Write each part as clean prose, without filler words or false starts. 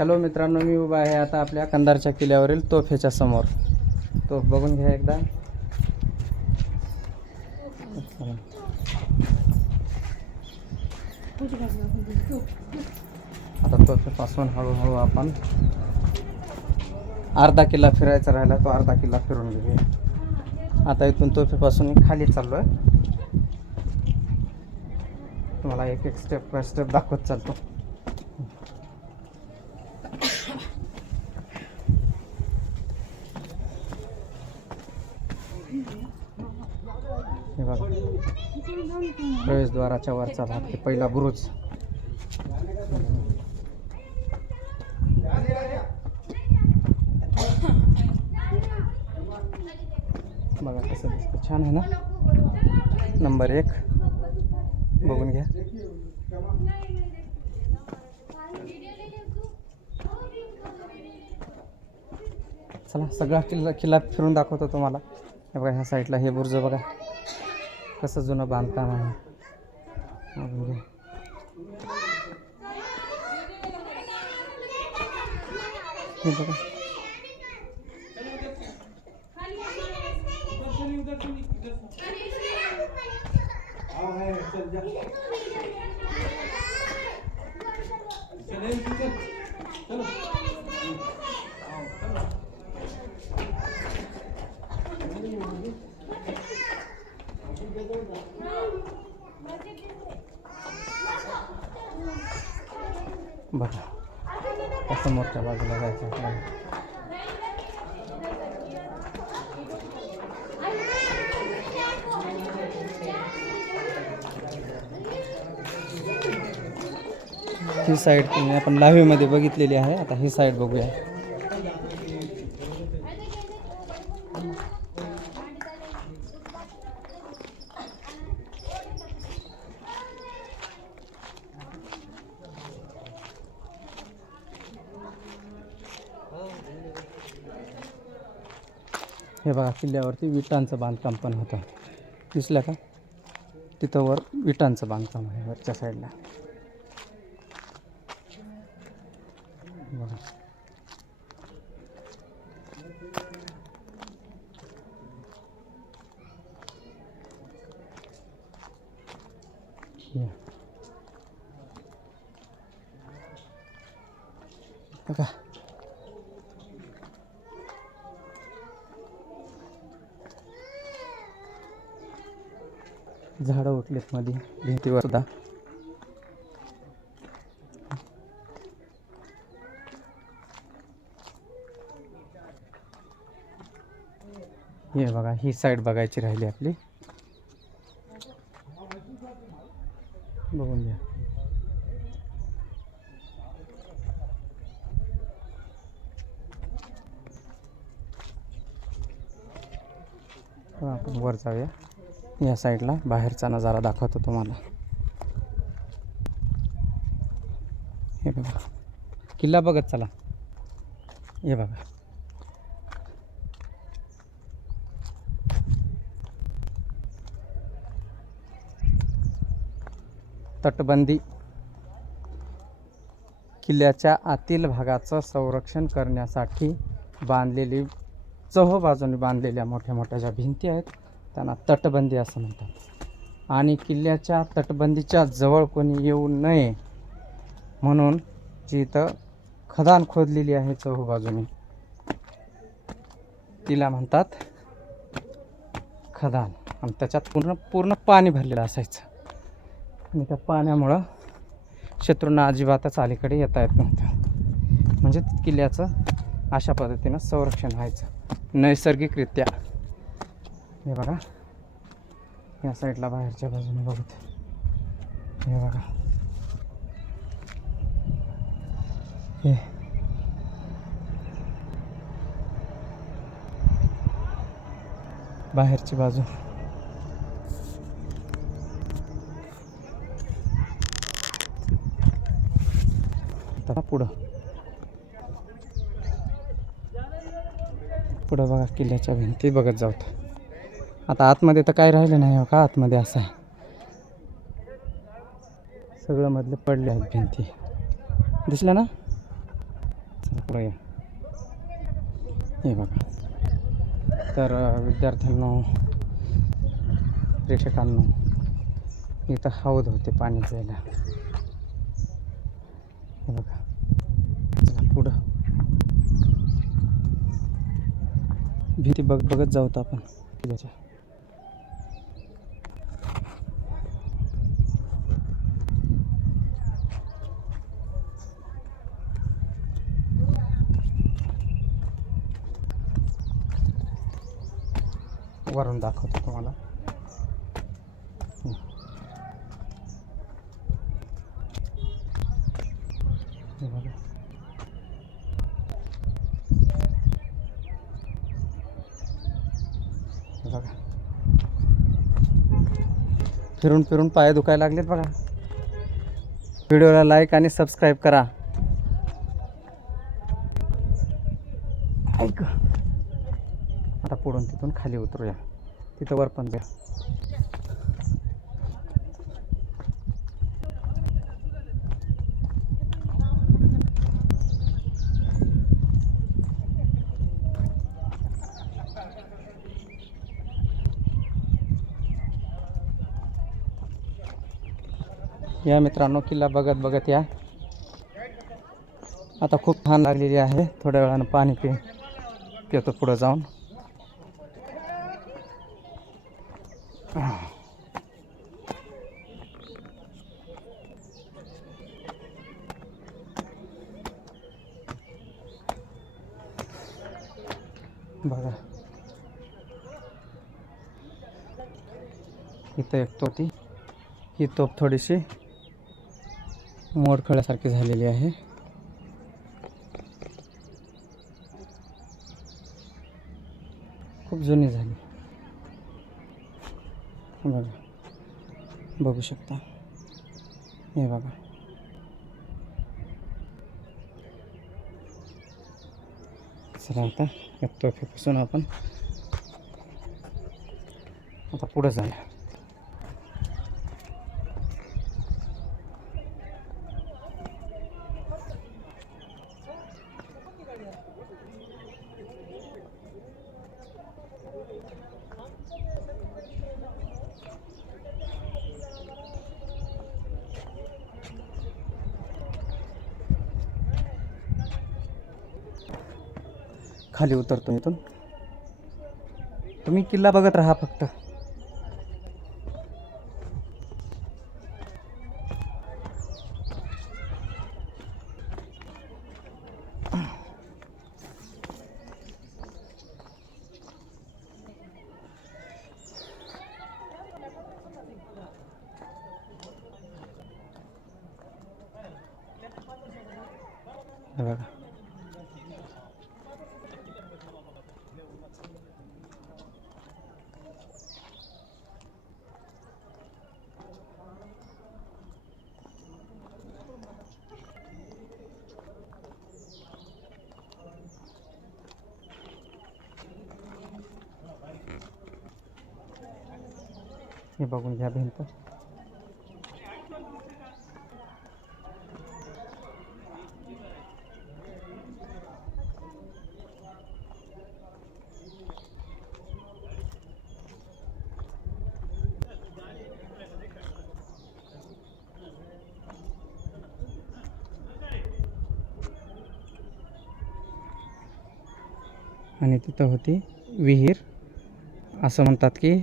Hello मित्रांनो, मी उभा आहे आता आपल्या कंधारच्या किल्ल्यावरील तोफेच्या समोर. तोफ बघून घ्या एकदा. आता तोफेपासून हळूहळू आपण अर्धा किल्ला फिरायचा राहिला, तो अर्धा किल्ला फिरून घेऊया. आता इथून तोफेपासून खाली चाललो आहे. तुम्हाला एक एक स्टेप बाय स्टेप दाखवत चालतो. हे बघा, प्रवेशद्वाराच्या वरचा भाग, हे पहिला बुरुज. बघा कसं दिसतं, छान आहे ना. नंबर 1 बघून घ्या. चला सगळा किल्ला फिरून दाखवतो तुम्हाला. हे बघा, ह्या साईडला हे बुर्ज बघा कसं जुनं बांधकाम आहे. हे बघा, बघा कसं मोठ्या बाजूला जायचं आपल्याला. ही साईड आपण लाईव्हमध्ये बघितलेली आहे. आता ही साईड बघूया. हे बघा, किल्ल्यावरती विटांचं बांधकाम पण होतं, दिसलं का? तिथं वर विटांचं बांधकाम आहे वरच्या साईडला. बघा, बघा झाडं उठलेत मध्ये भिंतीवर सुद्धा. हे बघा, ही साईड बघायची राहिली आपली. बघून घ्या. आपण वर जाऊया. या साईडला बाहेरचा नजारा दाखवतो तुम्हाला. हे बघा, किल्ला बघत चला. हे बघा, तटबंदी किल्ल्याच्या आतील भागाचं संरक्षण करण्यासाठी बांधलेली, चोहोबाजूने बांधलेल्या मोठ्या मोठ्या ज्या भिंती आहेत त्यांना तटबंदी असं म्हणतात. आणि किल्ल्याच्या तटबंदीच्या जवळ कोणी येऊ नये म्हणून जी इथं खदान खोदलेली आहे चोहोबाजूने, तिला म्हणतात खदान. आणि त्याच्यात पूर्ण पाणी भरलेलं असायचं. आणि त्या पाण्यामुळं शत्रूंना अजिबातच अलीकडे येता येत नव्हतं. म्हणजे किल्ल्याचं अशा पद्धतीनं संरक्षण व्हायचं नैसर्गिकरित्या. हे बघा, या साईडला बाहेरच्या बाजूने बघत, हे बघा, हे बाहेरची बाजू. आता पुढं बघा, किल्ल्याच्या भिंती बघत जाऊत. आता आतमध्ये तर काय राहिलं नाही का. आतमध्ये असं आहे, सगळं मधले पडले आहेत भिंती. दिसलं ना. पुढे या. हे बघा. तर विद्यार्थ्यांनो, प्रेक्षकांनो, इथं हौद होते पाणी प्यायला. हे बघा. चला पुढं भीती बघत जाऊत आपण. वरून दाखवतो तुम्हाला. हे बघा. बघा, फिरून फिरून पाय दुखायला लागलेत बघा. व्हिडिओला लाईक आणि सबस्क्राईब करा. ऐक, आता पुढून तिथून खाली उतरूया. तिथं वर पण द्या. या मित्रांनो, किल्ला बघत बघत या. आता खूप छान लागलेली आहे. थोड्या वेळानं पाणी पितो पुढं जाऊन. बघा, इथं एक तोती. ही तोप थोडीशी मोडखळ्यासारखी झालेली आहे. खूप जुनी झाली. बघा, बघू शकता. हे बघा. चला आता या तोफेपासून आपण आता पुढे जाऊया. खाली उतरतो इथून. तुम्ही किल्ला बघत राहा फक्त. बघा, हे बघून घ्या भिंत. आणि तिथं होती विहीर. असं म्हणतात की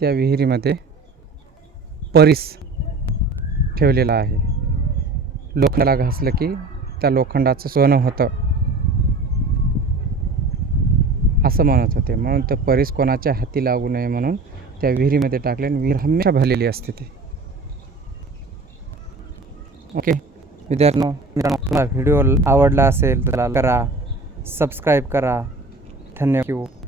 त्या विहिरीमध्ये परिस ठेवलेला आहे. लोखंडाला घासलं की त्या लोखंडाचं सोनं होतं असं म्हणत होते. म्हणून तर परिस कोणाच्या हाती लागू नये म्हणून त्या विहिरीमध्ये टाकले आणि विहीर हमेशा भरलेली असते ती. ओके मित्रांनो, तुम्हाला व्हिडिओ आवडला असेल तर करा, सबस्क्राईब करा. धन्यवाद.